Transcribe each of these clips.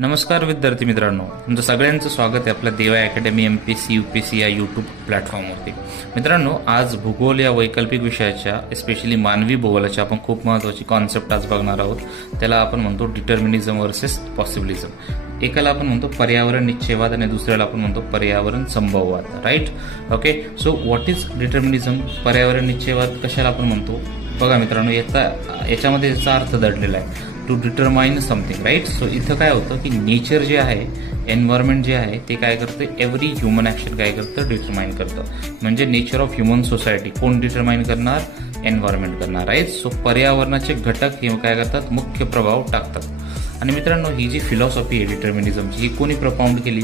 नमस्कार विद्यार्थी मित्रांनो, तुमचं सगळ्यांचं स्वागत आहे आपल्या देवा अकॅडमी एमपीएससी यूपीएससी या यूट्यूब प्लॅटफॉर्मवरती। मित्रांनो, आज भूगोल या वैकल्पिक विषयाच्या स्पेशली मानवी भूगोलाची आपण खूप महत्त्वाची कॉन्सेप्ट आज बघणार आहोत। त्याला आपण म्हणतो डिटर्मिनिझम वर्सेस पॉसिबिलिझम। एकाला आपण म्हणतो पर्यावरण निश्चयवाद आणि दुसऱ्याला आपण म्हणतो पर्यावरण संभववाद, right? Okay, so what is determinism? पर्यावरण निश्चयवाद कशाला आपण म्हणतो? बघा मित्रांनो, याच्यामध्ये याचा अर्थ दडलेला आहे to determine something, right? So इथं काय होतं की नेचर जे आहे, एन्व्हायरमेंट जे आहे ते काय करतं, एव्हरी ह्युमन ॲक्शन काय करतं, डिटरमाइन करतं। म्हणजे नेचर ऑफ ह्युमन सोसायटी कोण डिटरमाइन करणार? एन्व्हायरमेंट करणार, राईट? सो पर्यावरणाचे घटक हे काय करतात, मुख्य प्रभाव टाकतात। आणि मित्रांनो, ही जी फिलॉसॉफी आहे डिटर्मिनिझमची, ही कोणी प्रपाऊंड केली?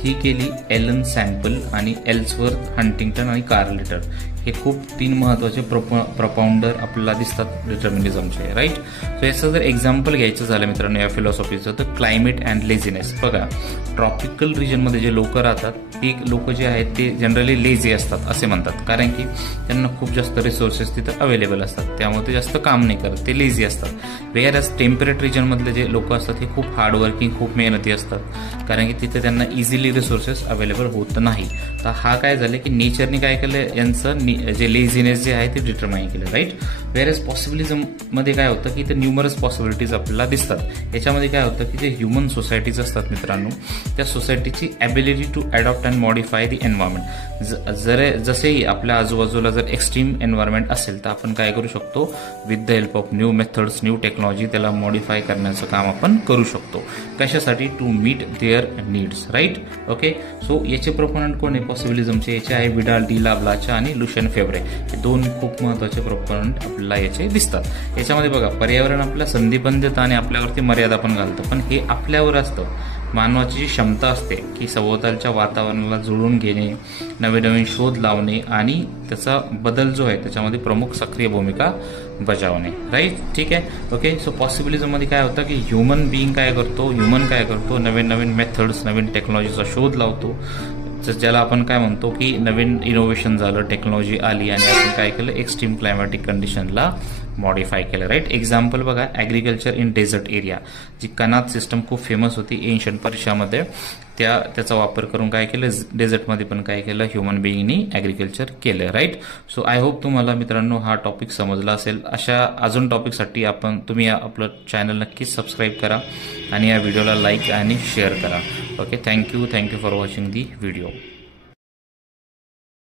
ही केली एलन सॅम्पल आणि एल्सवर्थ, हंटिंग्टन आणि कार्ल लिटर। हे खूप तीन महत्त्वाचे प्रपाऊंडर आपल्याला दिसतात डिटर्मिनिझमचे, राईट? सो याचं जर एक्झाम्पल घ्यायचं झालं मित्रांनो या फिलॉसॉफीचं, तर क्लायमेट अँड लेझीनेस। बघा, ट्रॉपिकल रिजनमध्ये जे लोक राहतात ती लोक जे आहेत ते जनरली लेझी असतात असे म्हणतात, कारण की त्यांना खूप जास्त रिसोर्सेस तिथं अवेलेबल असतात, त्यामुळे ते जास्त काम नाही करत, ते लेझी असतात। वेअरएज टेम्परेट रिजनमधले जे लोक असतात हे खूप हार्डवर्किंग, खूप मेहनती असतात, कारण की तिथे त्यांना इझिली रिसोर्सेस अवेलेबल होत नाही। तर हा काय झालं की नेचरने काय केलं, यांचं जे लेझीनेस जे आहे ते डिटरमाइन केलं, राईट? वेअरएज पॉसिबिलिझम मध्ये काय होतं की इथे न्यूमरस पॉसिबिलिटीज आपल्याला दिसतात। याच्यामध्ये काय होतं की जे ह्युमन सोसायटीज असतात मित्रांनो, त्या सोसायटीची ability to adopt and modify the environment. जसेही आपल्या आजूबाजूला जर एक्स्ट्रीम एन्व्हायरमेंट असेल तर आपण काय करू शकतो, with the help of new methods, new technology त्याला मॉडिफाय करण्याचं काम आपण करू शकतो। कशासाठी? To meet their needs, right? Okay, so याचे प्रोपोनंट कोण आहे पॉसिबिलिझमचे? याचे आहे विडाल डी लाब्लाचा आणि लुशियन फेब्रे। हे दोन खूप महत्त्वाचे प्रोपोनंट आपल्याला याचे दिसतात। याच्यामध्ये बघा, पर्यावरण आपल्या संधिबद्धता आणि आपल्यावरती मर्यादा पण घालतं, पण हे आपल्यावर असतं। मानवाची जी क्षमता असते की सभोवतालच्या वातावरणाला जुळवून घेणे, नवे नवीन शोध लावणे आणि त्याचा बदल जो आहे त्याच्यामध्ये प्रमुख सक्रिय भूमिका बजावणे, राईट? ठीक आहे, ओके. सो पॉसिबिलिझममध्ये काय होतं की ह्युमन काय करतो, नवीन नवीन मेथड्स, नवीन टेक्नॉलॉजीचा शोध लावतो, ज्याला आपण काय म्हणतो की नवीन इनोव्हेशन झालं, टेक्नॉलॉजी आली आणि आपण काय केलं, एक्स्ट्रीम क्लायमॅटिक कंडिशनला मॉडिफाय केलं, राईट? एक्झाम्पल बघा, ॲग्रिकल्चर इन डेझर्ट एरिया, जी कनात सिस्टम खूप फेमस होती एन्शंट पर्शियामध्ये, त्याचा वापर करून काय केलं, डेझर्टमध्ये पण काय केलं, ह्युमन बिईंगनी ॲग्रिकल्चर केलं, राईट? सो आय होप तुम्हाला मित्रांनो हा टॉपिक समजला असेल। अशा अजून टॉपिकसाठी तुम्ही आपलं चॅनल नक्कीच सबस्क्राईब करा आणि या व्हिडिओला लाईक आणि शेअर करा। Okay, thank you for watching the video.